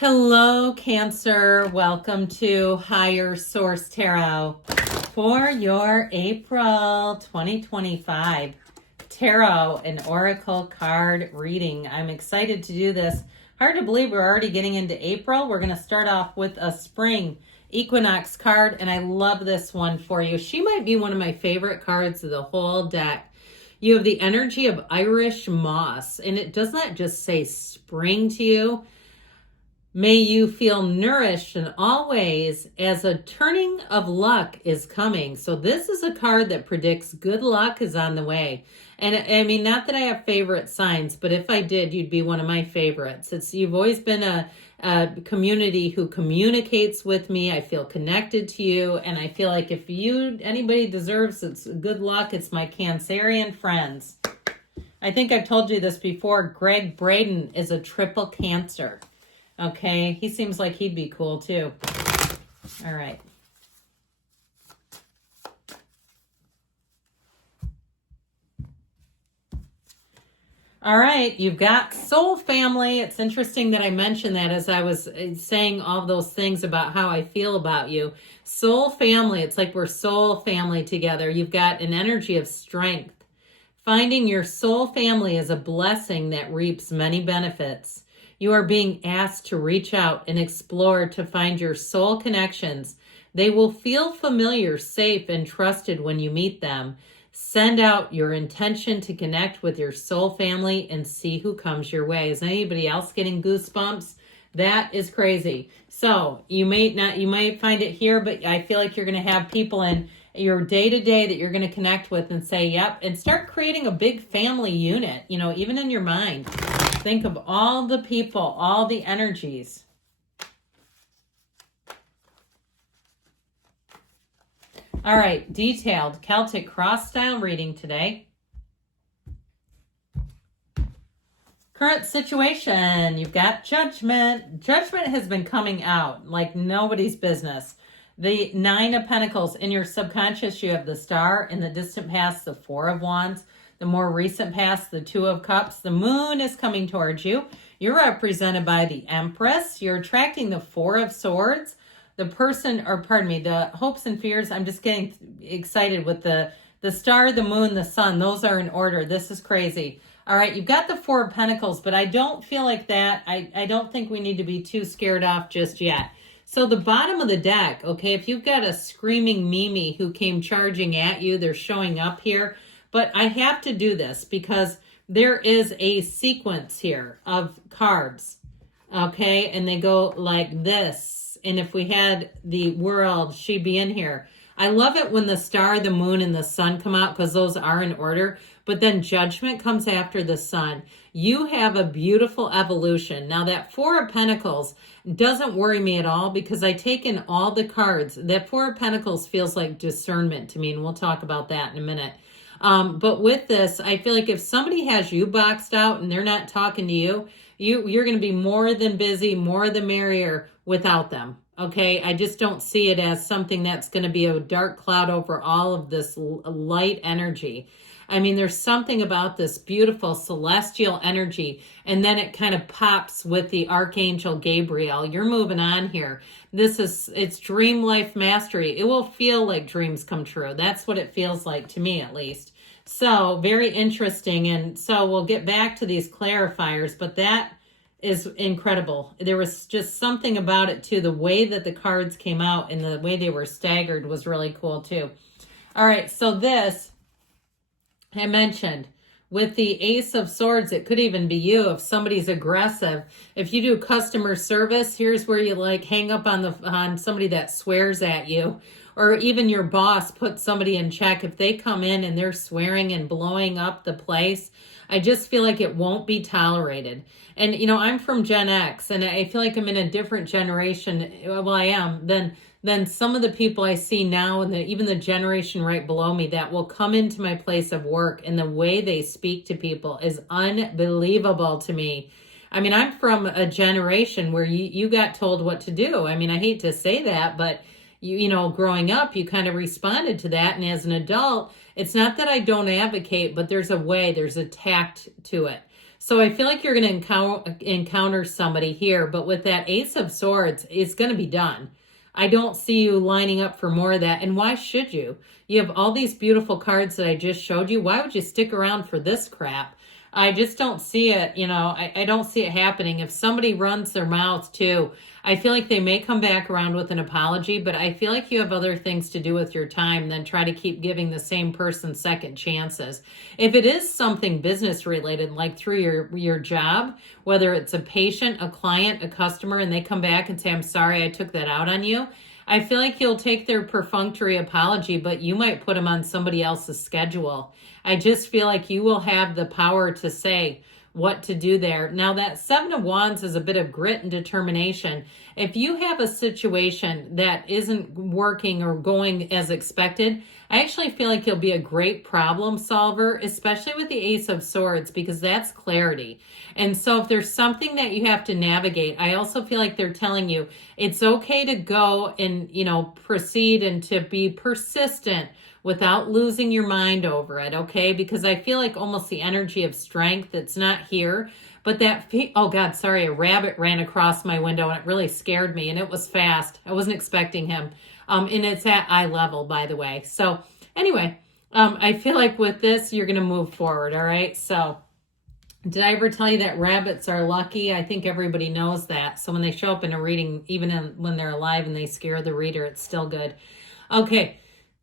Hello, Cancer. Welcome to Higher Source Tarot for your April 2025 Tarot and Oracle card reading. I'm excited to do this. Hard to believe we're already getting into April. We're going to start off with a spring equinox card, and I love this one for you. She might be one of my favorite cards of the whole deck. You have the energy of Irish moss, and it does not just say spring to you. May you feel nourished in all ways as a turning of luck is coming. So this is a card that predicts good luck is on the way. And I mean, not that I have favorite signs, but if I did, you'd be one of my favorites. You've always been a community who communicates with me. I feel connected to you. And I feel like if anybody deserves it's good luck, it's my Cancerian friends. I think I've told you this before. Greg Braden is a triple Cancer. Okay, he seems like he'd be cool too. All right. All right, you've got soul family. It's interesting that I mentioned that as I was saying all those things about how I feel about you. Soul family, it's like we're soul family together. You've got an energy of strength. Finding your soul family is a blessing that reaps many benefits. You are being asked to reach out and explore to find your soul connections. They will feel familiar, safe, and trusted when you meet them. Send out your intention to connect with your soul family and see who comes your way. Is anybody else getting goosebumps? That is crazy. So you might find it here, but I feel like you're going to have people in your day-to-day that you're going to connect with and say, yep, and start creating a big family unit, even in your mind. Think of all the people, all the energies. All right, detailed Celtic cross-style reading today. Current situation, you've got judgment. Judgment has been coming out like nobody's business. The Nine of Pentacles. In your subconscious, you have the Star. In the distant past, the Four of Wands. The more recent past, the Two of Cups. The Moon is coming towards you. You're represented by the Empress. You're attracting the Four of Swords. The hopes and fears. I'm just getting excited with the Star, the Moon, the Sun. Those are in order. This is crazy. All right, you've got the Four of Pentacles, but I don't feel like that. I don't think we need to be too scared off just yet. So the bottom of the deck, okay, if you've got a screaming Mimi who came charging at you, they're showing up here. But I have to do this because there is a sequence here of cards, okay? And they go like this. And if we had the world, she'd be in here. I love it when the Star, the Moon, and the Sun come out because those are in order. But then Judgment comes after the Sun. You have a beautiful evolution. Now that Four of Pentacles doesn't worry me at all because I take in all the cards. That Four of Pentacles feels like discernment to me, and we'll talk about that in a minute. But with this, I feel like if somebody has you boxed out and they're not talking to you, you're going to be more than busy, more the merrier without them. Okay, I just don't see it as something that's going to be a dark cloud over all of this light energy. I mean, there's something about this beautiful celestial energy, and then it kind of pops with the Archangel Gabriel. You're moving on here. It's dream life mastery. It will feel like dreams come true. That's what it feels like to me, at least. So very interesting. And so we'll get back to these clarifiers, but that is incredible. There was just something about it too. The way that the cards came out and the way they were staggered was really cool too. All right, so this I mentioned with the Ace of Swords, it could even be you if somebody's aggressive. If you do customer service, here's where you like hang up on somebody that swears at you, or even your boss puts somebody in check. If they come in and they're swearing and blowing up the place, I just feel like it won't be tolerated. And, I'm from Gen X, and I feel like I'm in a different generation. Well, I am than some of the people I see now, and even the generation right below me that will come into my place of work, and the way they speak to people is unbelievable to me. I mean, I'm from a generation where you got told what to do. I mean, I hate to say that, but growing up, you kind of responded to that. And as an adult, it's not that I don't advocate, but there's a tact to it. So I feel like you're going to encounter somebody here, but with that Ace of Swords, it's going to be done. I don't see you lining up for more of that. And why should you? You have all these beautiful cards that I just showed you. Why would you stick around for this crap? I just don't see it, I don't see it happening. If somebody runs their mouth too, I feel like they may come back around with an apology, but I feel like you have other things to do with your time than try to keep giving the same person second chances. If it is something business related, like through your job, whether it's a patient, a client, a customer, and they come back and say, I'm sorry I took that out on you, I feel like you'll take their perfunctory apology, but you might put them on somebody else's schedule. I just feel like you will have the power to say what to do there. Now, that Seven of Wands is a bit of grit and determination. If you have a situation that isn't working or going as expected, I actually feel like you'll be a great problem solver, especially with the Ace of Swords, because that's clarity. And so if there's something that you have to navigate, I also feel like they're telling you it's okay to go and, proceed and to be persistent without losing your mind over it, okay? Because I feel like almost the energy of strength that's not here, but oh God, sorry, a rabbit ran across my window and it really scared me, and it was fast. I wasn't expecting him. And it's at eye level, by the way. So anyway, I feel like with this, you're going to move forward, all right? So did I ever tell you that rabbits are lucky? I think everybody knows that. So when they show up in a reading, even when they're alive and they scare the reader, it's still good. Okay.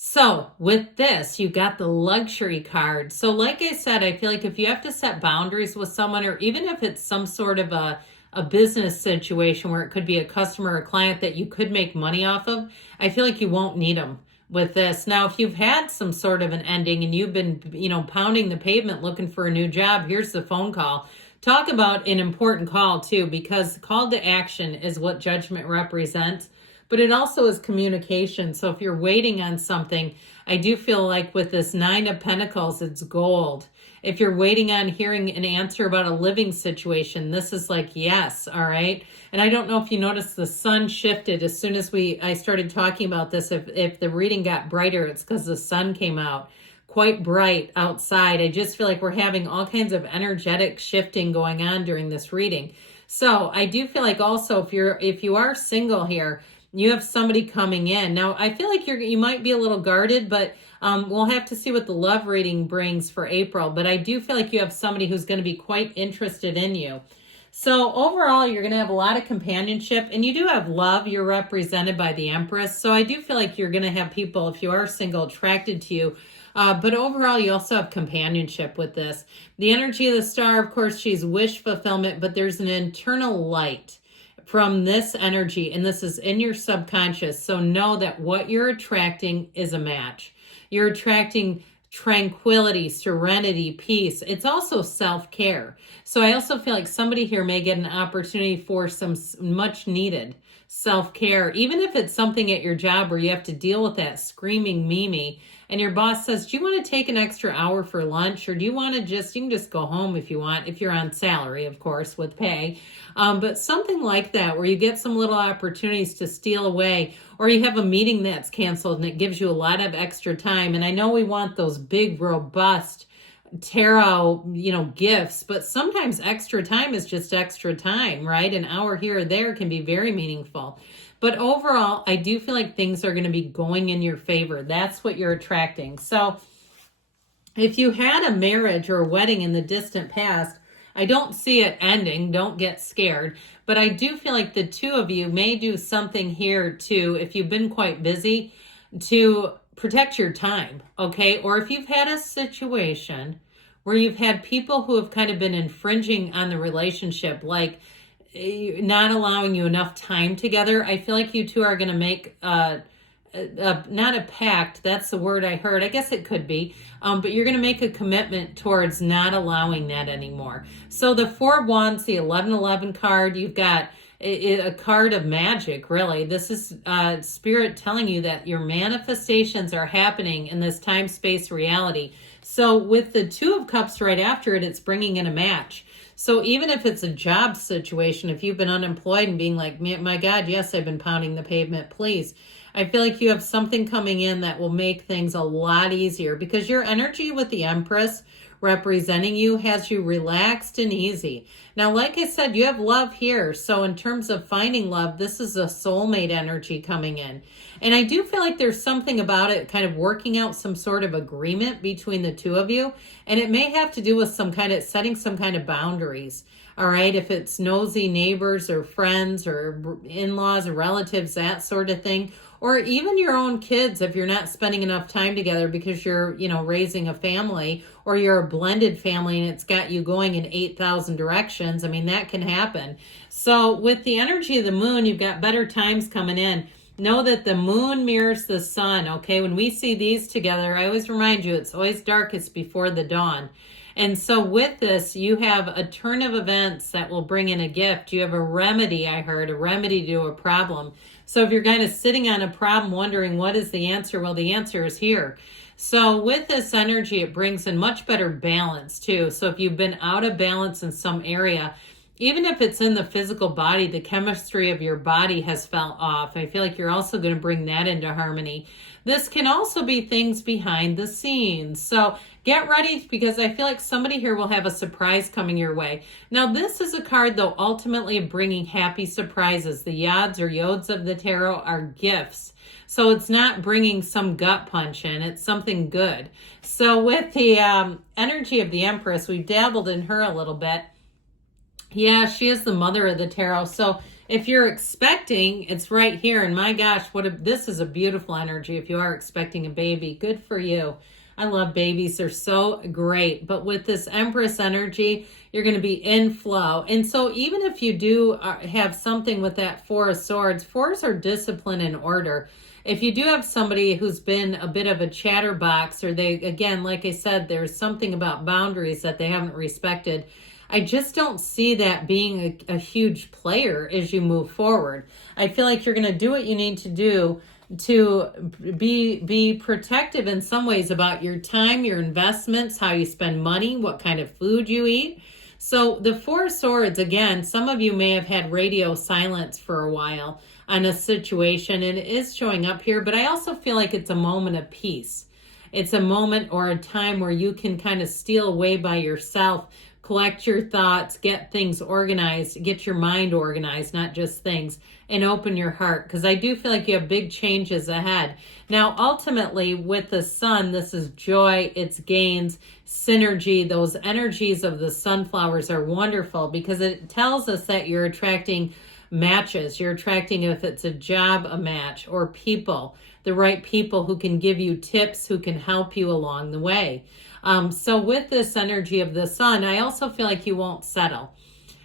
So with this, you got the luxury card. So like I said, I feel like if you have to set boundaries with someone, or even if it's some sort of a business situation where it could be a customer or client that you could make money off of, I feel like you won't need them with this. Now, if you've had some sort of an ending and you've been, pounding the pavement looking for a new job, here's the phone call. Talk about an important call too, because call to action is what Judgment represents. But it also is communication. So if you're waiting on something, I do feel like with this Nine of Pentacles, it's gold. If you're waiting on hearing an answer about a living situation, this is like, yes, all right? And I don't know if you noticed the sun shifted as soon as I started talking about this. If the reading got brighter, it's because the sun came out quite bright outside. I just feel like we're having all kinds of energetic shifting going on during this reading. So I do feel like also if you are single here, you have somebody coming in. Now, I feel like you might be a little guarded, but we'll have to see what the love reading brings for April. But I do feel like you have somebody who's going to be quite interested in you. So overall, you're going to have a lot of companionship, and you do have love. You're represented by the Empress. So I do feel like you're going to have people, if you are single, attracted to you. But overall, you also have companionship with this. The energy of the star, of course, she's wish fulfillment, but there's an internal light from this energy, and this is in your subconscious. So know that what you're attracting is a match. You're attracting tranquility, serenity, peace. It's also self-care. So I also feel like somebody here may get an opportunity for some much needed self-care, even if it's something at your job where you have to deal with that screaming Mimi and your boss says, do you want to take an extra hour for lunch, or do you want to you can just go home if you want, if you're on salary, of course, with pay. But something like that, where you get some little opportunities to steal away, or you have a meeting that's canceled and it gives you a lot of extra time. And I know we want those big, robust tarot, gifts, but sometimes extra time is just extra time, right? An hour here or there can be very meaningful. But overall, I do feel like things are going to be going in your favor. That's what you're attracting. So if you had a marriage or a wedding in the distant past, I don't see it ending. Don't get scared. But I do feel like the two of you may do something here too, if you've been quite busy, to protect your time, okay? Or if you've had a situation where you've had people who have kind of been infringing on the relationship, like not allowing you enough time together, I feel like you two are going to make not a pact, that's the word I heard, I guess it could be, but you're going to make a commitment towards not allowing that anymore. So the Four of Wands, the 1111 card, you've got a card of magic, really. This is Spirit telling you that your manifestations are happening in this time-space reality. So with the Two of Cups right after it, it's bringing in a match. So even if it's a job situation, if you've been unemployed and being like, my God, yes, I've been pounding the pavement, please. I feel like you have something coming in that will make things a lot easier, because your energy with the Empress representing you has you relaxed and easy. Now, like I said, you have love here. So in terms of finding love, this is a soulmate energy coming in. And I do feel like there's something about it kind of working out some sort of agreement between the two of you. And it may have to do with some kind of setting some kind of boundaries. All right. If it's nosy neighbors or friends or in-laws or relatives, that sort of thing. Or even your own kids, if you're not spending enough time together because you're, raising a family, or you're a blended family and it's got you going in 8,000 directions. I mean, that can happen. So with the energy of the moon, you've got better times coming in. Know that the moon mirrors the sun, okay? When we see these together, I always remind you, it's always darkest before the dawn. And so with this, you have a turn of events that will bring in a gift. You have a remedy, I heard, a remedy to a problem. So if you're kind of sitting on a problem wondering what is the answer, well, the answer is here. So with this energy, it brings in much better balance too. So if you've been out of balance in some area, even if it's in the physical body, the chemistry of your body has fell off. I feel like you're also going to bring that into harmony. This can also be things behind the scenes. So get ready, because I feel like somebody here will have a surprise coming your way. Now, this is a card, though, ultimately bringing happy surprises. The yods or yods of the tarot are gifts. So it's not bringing some gut punch in. It's something good. So with the energy of the Empress, we've dabbled in her a little bit. Yeah, she is the mother of the tarot. So if you're expecting, it's right here. And my gosh, this is a beautiful energy. If you are expecting a baby, good for you. I love babies. They're so great. But with this Empress energy, you're going to be in flow. And so even if you do have something with that Four of Swords, fours are discipline and order. If you do have somebody who's been a bit of a chatterbox, or they, again, like I said, there's something about boundaries that they haven't respected, I just don't see that being a huge player as you move forward. I feel like you're going to do what you need to do to be protective in some ways about your time, your investments, how you spend money, what kind of food you eat. So the Four of Swords, again, some of you may have had radio silence for a while on a situation, and it is showing up here, but I also feel like it's a moment of peace. It's a moment or a time where you can kind of steal away by yourself, collect your thoughts, get things organized, get your mind organized, not just things, and open your heart, because I do feel like you have big changes ahead. Now, ultimately, with the sun, this is joy, it's gains, synergy. Those energies of the sunflowers are wonderful because it tells us that you're attracting matches. You're attracting, if it's a job, a match, or people, the right people who can give you tips, who can help you along the way. So with this energy of the sun, I also feel like you won't settle.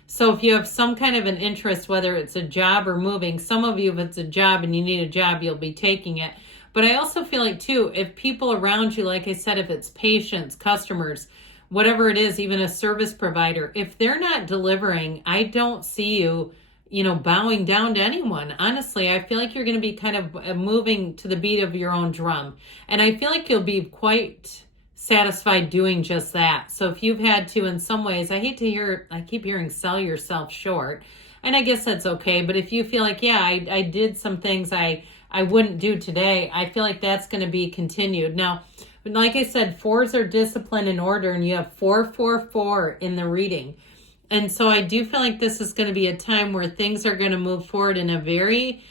So if you have some kind of an interest, whether it's a job or moving, some of you, if it's a job and you need a job, you'll be taking it. But I also feel like, too, if people around you, like I said, if it's patients, customers, whatever it is, even a service provider, if they're not delivering, I don't see you, bowing down to anyone. Honestly, I feel like you're going to be kind of moving to the beat of your own drum. And I feel like you'll be quite satisfied doing just that. So if you've had to, in some ways, I keep hearing sell yourself short, and I guess that's okay. But if you feel like, I did some things I wouldn't do today, I feel like that's going to be continued. Now, like I said, fours are discipline and order, and you have 444 in the reading. And so I do feel like this is going to be a time where things are going to move forward in a very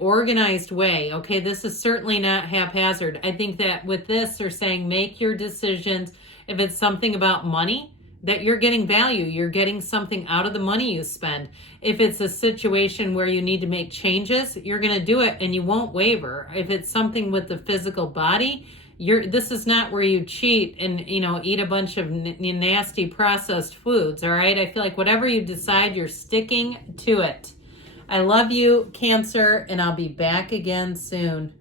organized way. Okay, this is certainly not haphazard. I think that with this, they're saying make your decisions. If it's something about money, that you're getting value, you're getting something out of the money you spend. If it's a situation where you need to make changes, you're going to do it and you won't waver. If it's something with the physical body, this is not where you cheat and eat a bunch of nasty processed foods. All right, I feel like whatever you decide, you're sticking to it. I love you, Cancer, and I'll be back again soon.